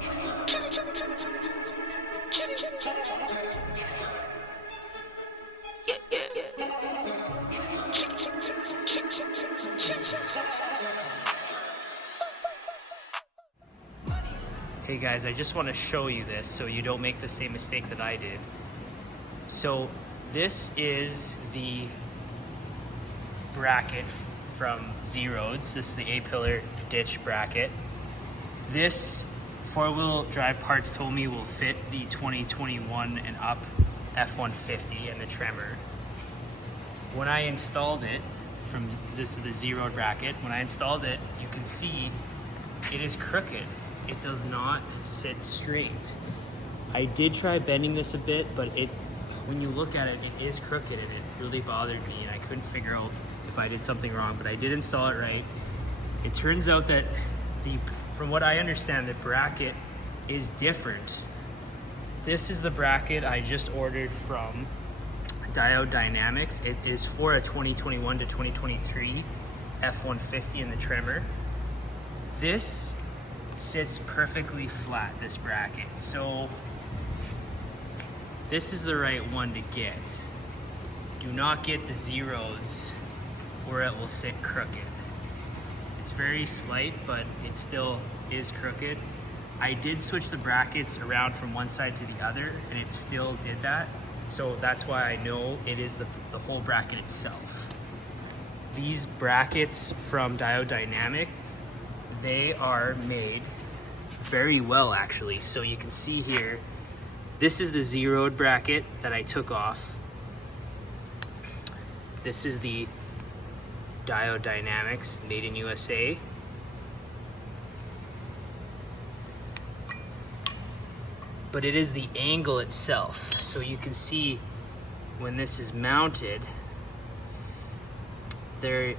Hey guys, I just want to show you this so you don't make the same mistake that I did. So this is the bracket from Z-Roads. This is the A-pillar ditch bracket. This four-wheel drive parts told me will fit the 2021 and up F150 and the TREMOR. When I installed it, this is the Z-Road bracket, when I installed it, you can see it is crooked. It does not sit straight. I did try bending this a bit, but when you look at it, it is crooked and it really bothered me and I couldn't figure out if I did something wrong, but I did install it right. It turns out that from what I understand, the bracket is different. This is the bracket I just ordered from Diode Dynamics. It is for a 2021 to 2023 F150 in the TREMOR. This sits perfectly flat, this bracket. So this is the right one to get. Do not get the Z-Roads or it will sit crooked. It's very slight, but it still is crooked. I did switch the brackets around from one side to the other and it still did that. So that's why I know it is the whole bracket itself. These brackets from Diode Dynamics, they are made very well actually. So you can see here, this is the Z-Road bracket that I took off. This is the Diode Dynamics, made in USA. But it is the angle itself. So you can see when this is mounted, there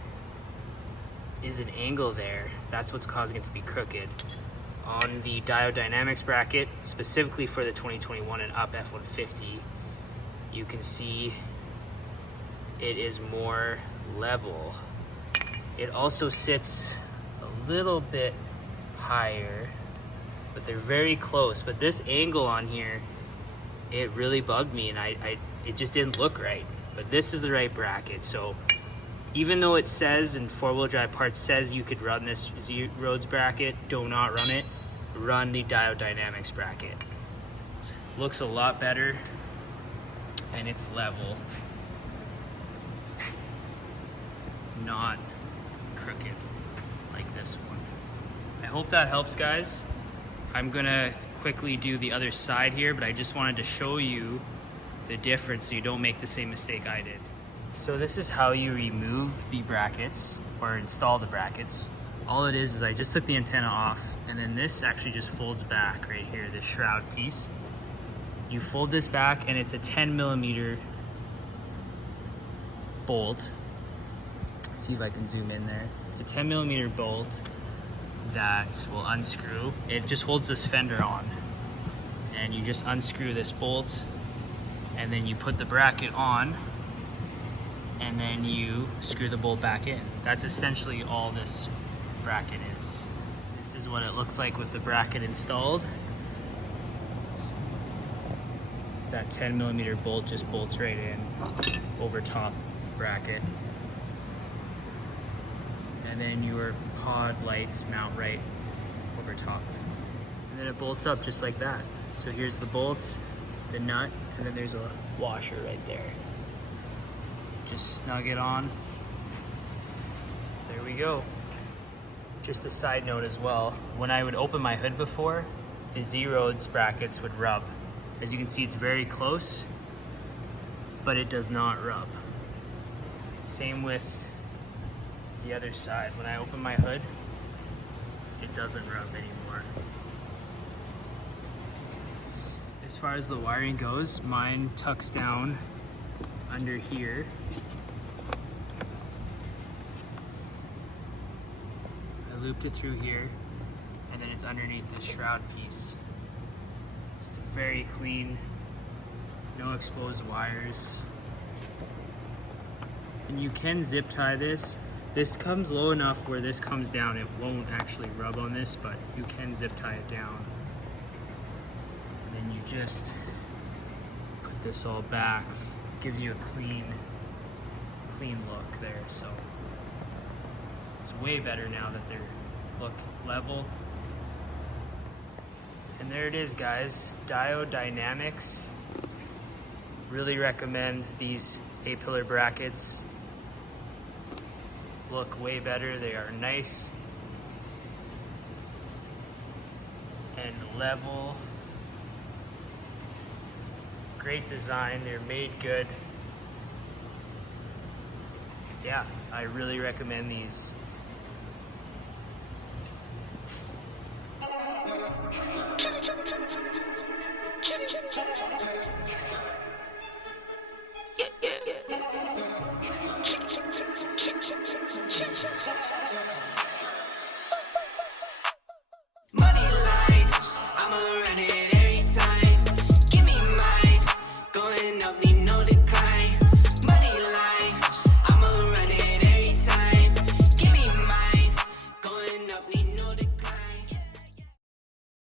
is an angle there. That's what's causing it to be crooked. On the Diode Dynamics bracket, specifically for the 2021 and up F150, you can see it is more level. It also sits a little bit higher, but they're very close. But this angle on here, it really bugged me and it just didn't look right. But this is the right bracket. So even though it says in four-wheel drive parts says you could run this Z-Roads bracket, do not run it. Run the Diode Dynamics bracket. It looks a lot better and it's level, not crooked like this one. I hope that helps, guys. I'm gonna quickly do the other side here, but I just wanted to show you the difference so you don't make the same mistake I did. So this is how you remove the brackets or install the brackets. All it is I just took the antenna off and then this actually just folds back right here, this shroud piece. You fold this back and it's a 10mm bolt. See if I can zoom in there. It's a 10mm bolt that will unscrew. It just holds this fender on. And you just unscrew this bolt and then you put the bracket on and then you screw the bolt back in. That's essentially all this bracket is. This is what it looks like with the bracket installed. That 10mm bolt just bolts right in over top bracket. And then your pod lights mount right over top. And then it bolts up just like that. So here's the bolt, the nut, and then there's a washer right there. Just snug it on. There we go. Just a side note as well, when I would open my hood before, the Z-Roads brackets would rub. As you can see, it's very close, but it does not rub. Same with the other side. When I open my hood, it doesn't rub anymore. As far as the wiring goes, mine tucks down under here. I looped it through here, and then it's underneath this shroud piece. Just very clean, no exposed wires. And you can zip tie this. This comes low enough where this comes down. It won't actually rub on this, but you can zip tie it down. then you just put this all back. Gives you a clean look there. So it's way better now that they're look level. And there it is, guys. Diode Dynamics. Really recommend these A-pillar brackets. Look way better. They are nice and level. Great design. They're made good. Yeah, I really recommend these.